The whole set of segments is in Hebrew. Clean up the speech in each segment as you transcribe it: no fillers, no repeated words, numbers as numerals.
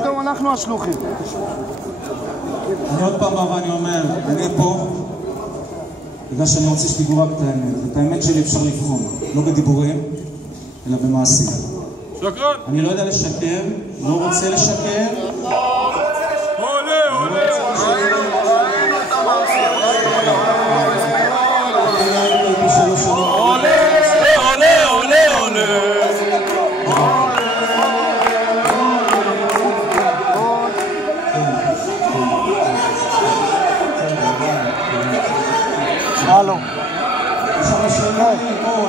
פתאום אנחנו השלוחים. אני עוד פעם בא ואני אומר, אני פה בגלל שאני רוצה שתדעו רק את האמת. את האמת שלי אפשר לבחון, לא בדיבורים, אלא במעשים. שקרן! אני לא יודע לשקר, לא רוצה לשקר. עולה, עולה! הלו. עכשיו השאלה היא,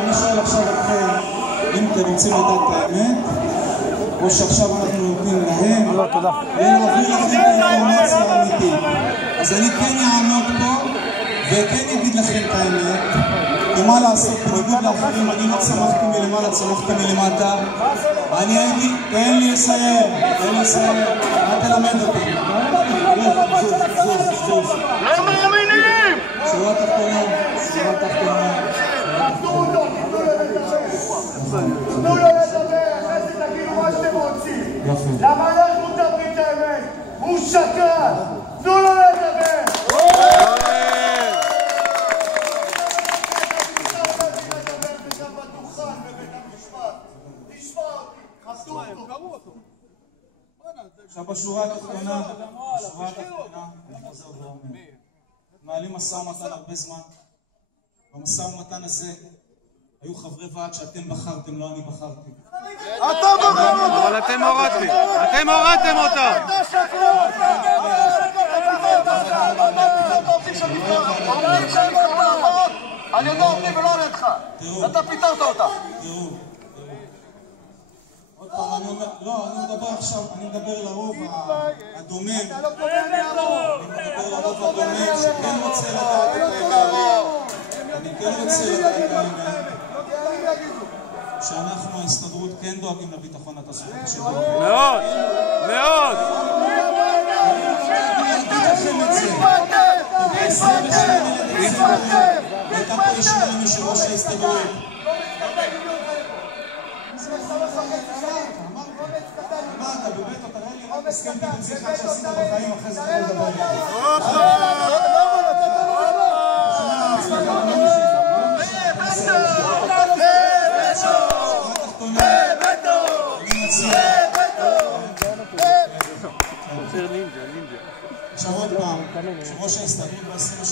אני שואל עכשיו אתכם, אם אתם רוצים לדעת את האמת, או שעכשיו אנחנו נותנים להם, להביא לכם את האינפורמציה האמיתית. אז אני כן אעמוד פה, וכן אגיד לכם את האמת, ומה לעשות, בניגוד לאחרים, אני לא צמחתי מלמעלה, צמחתי מלמטה. אני הייתי, תן לי לסיים, מה תלמד אותי? לא מאמינים! שורה תחתונה. תנו לו לדבר, אחרי זה תגידו מה שאתם רוצים. למה אנחנו מדברים את האמת? הוא שקרן! תנו לו לדבר! עכשיו בשורה התחתונה, אני חוזר ואומר, מעלים משא ומתן הרבה זמן. במשא ומתן הזה היו חברי ועד שאתם בחרתם, לא אני בחרתי. אתה בחר אותו! אבל אתם הורדתם אותם! על ידי עובדים ולא על ידך. אתה פיטרת אותה. תראו. עוד פעם אני אומר, לא, אני מדבר עכשיו, אני מדבר לרוב הדומם. אני מדבר לרוב הדומם שכן רוצה לדעת את האמת. אני כן רוצה לדעת את האמת. שאנחנו ההסתדרות כן דואגים לביטחון התעסוקתי שלנו. מאוד! מאוד! אני אגיד לכם את זה. הייתה פה ישיבה עם יושב ראש ההסתדרות. אמרת, באמת, תראה לי רק הסכם קיבוצי אחד שעשית בחיים, אחרי זה אתה לדבר עכשיו עוד פעם, יושב ראש ההסתדרות ב-28